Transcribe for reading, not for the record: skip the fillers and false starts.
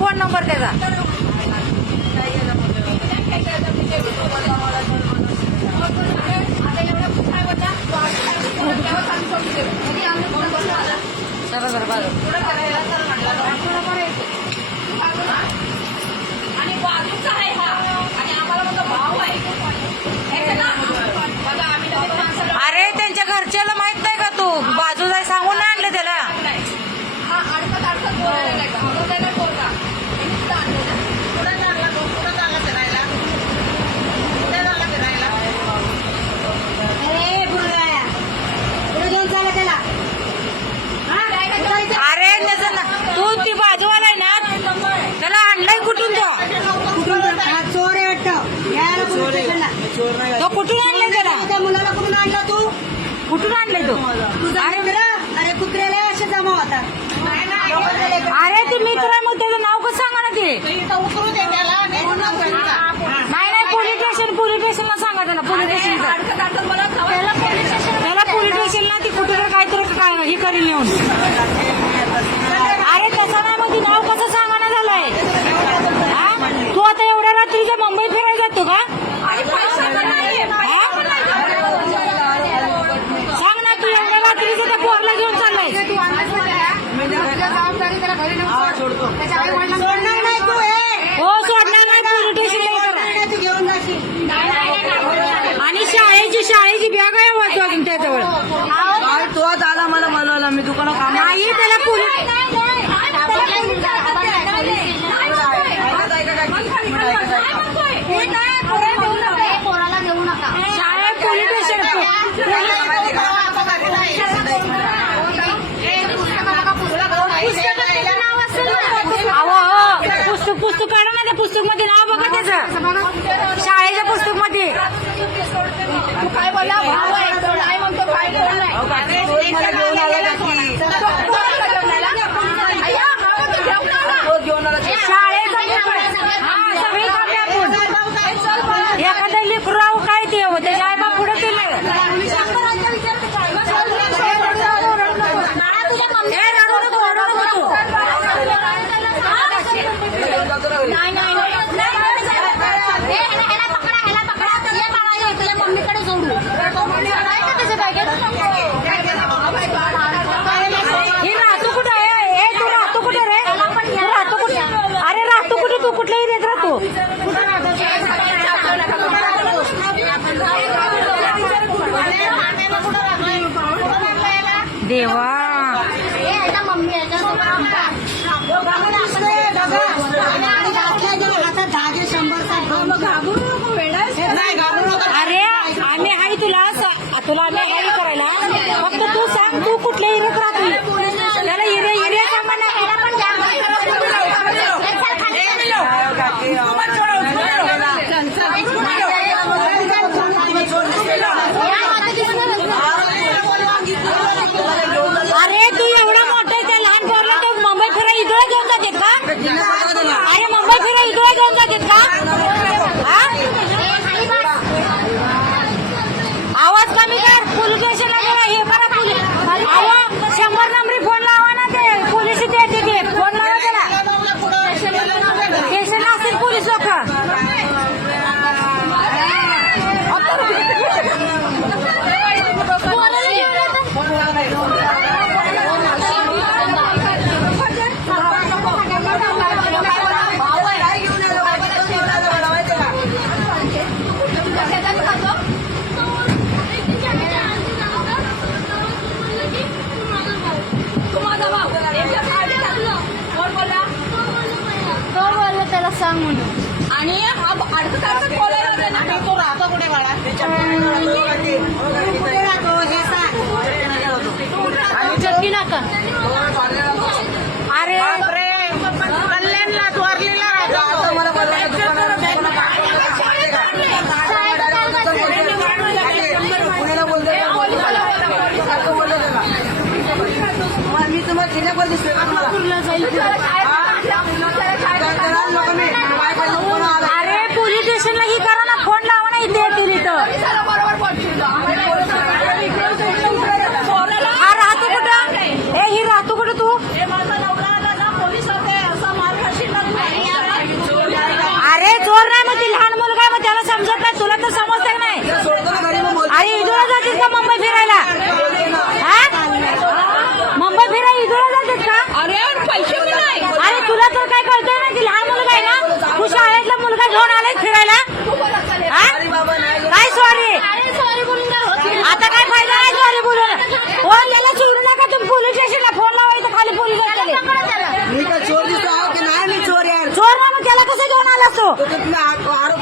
Phone number त्याचा. आणि बाजूचा आहे हा आणि आम्हाला म्हणतो भाव आहे. अरे त्यांच्या घरच्याला माहित नाही का तू बाजूला सांगून नाही आणलं त्याला. हा अडकत अडकत बोलायला पोरगा अरे त्याचं तू ती बाजूवाला आहे ना त्याला आणलाय कुठून तो चोर आहे वाटतं. तो कुठून आणलाय त्याला त्या मुलाला कुठून आणला तू? कुठून आणलाय तो. अरे कुत्र्याला असे जमा होता. अरे ते मित्र आहे मग त्याचं नाव कसं सांगा ना ते. नाही पोलीस स्टेशनला सांगा त्याला. पोलीस स्टेशनला त्याला पोलीस स्टेशनला ती कुठे काहीतरी हे करील येऊन. अरे तसं नाही मग ती नाव कसं सांगाना झालंय. तू आता एवढ्या रात्रीच्या मुंबई फिरायला जातो का. सांग ना तू एवढ्या रात्रीचं त्या पोरला घेऊन चाललाय. सोडणार नाही तू हो सोडणार नाही पोलीस स्टेशनला. घेऊन जाशील. आणि शाळेची बॅग आहे वाचू अजून त्याजवळ. तो आला मला बोलवला मी दुकानात काम नाही त्याला पोलीस पोराला देऊ नका. शाळेत पोलीस स्टेशन. पुस्तक काढा ना त्या पुस्तक मध्ये नाव बघा त्याचं शाळेच्या पुस्तक मध्ये. काय बोला भाव आहे नाही म्हणतो काय एखादा लेकराव काय ते त्याच्या आई बाप पुढे केलं. मम्मीकडे जोडू. हे राहतो कुठं आहे. तू राहतो कुठे रे. तू राहतो कुठे. अरे राहतो कुठे तू कुठल्याही रेत राहतो. देवा मम्मी दहाचे 100 अरे आम्ही आहे तुला आम्ही हाय करायला. फक्त तू सांग तू कुठल्या हिरेत राहतो. त्याला हिरे सामान अरे तू एवढा मोठा त्या लहान पोरला तो मुंबई फिरा इकडे घेऊन जातात का. अरे मुंबई फिरा इकडे घेऊन जातात का. आवाज कमी कर. पोलीस स्टेशनला हे करा. 100 नंबरी फोन लावा ना. ते पोलीस येते ते फोन लावा त्याला. स्टेशनला असतील पोलीस लोक. त्याला सांग म्हणून. आणि हा अडकत बोलायला ना. तो राहतो कुठे बाळा. कुठे राहतो हे सांग. चटकी नाका. अरे कल्याणला द्वारलीला राहतो. मला मी तुम्हाला जिल्ह्यावर दिसतोय का तुम्हाला. अरे पोलीस स्टेशनला ही करा ना. फोन लावा ना. इथे येतील इथं. हा राहतो कुठं. ही राहतो कुठं तू. माझा नवरा पोलीस होते असं मार्गदर्शन का मुंबई फिरायला? हा? मुंबई फिरायला इथून जातात का? अरे पैसे बी नाही. अरे तुला तर काय कळतंय ना की लहान मुलगा आहे ना, तू शाळेतला मुलगा घेऊन आलाय फिरायला. हा? काय सॉरी? आता काय फायदा आहे सॉरी बोलून? फोन त्याला चिडू नका, तुम्ही पोलीस स्टेशनला फोन लावायचं, खाली पोलीस असतील. मी काय चोर दिसतो आहो की नाही? मी चोर यार. चोर म्हणून त्याला कसं घेऊन आलास तू? तुम्ही आरोप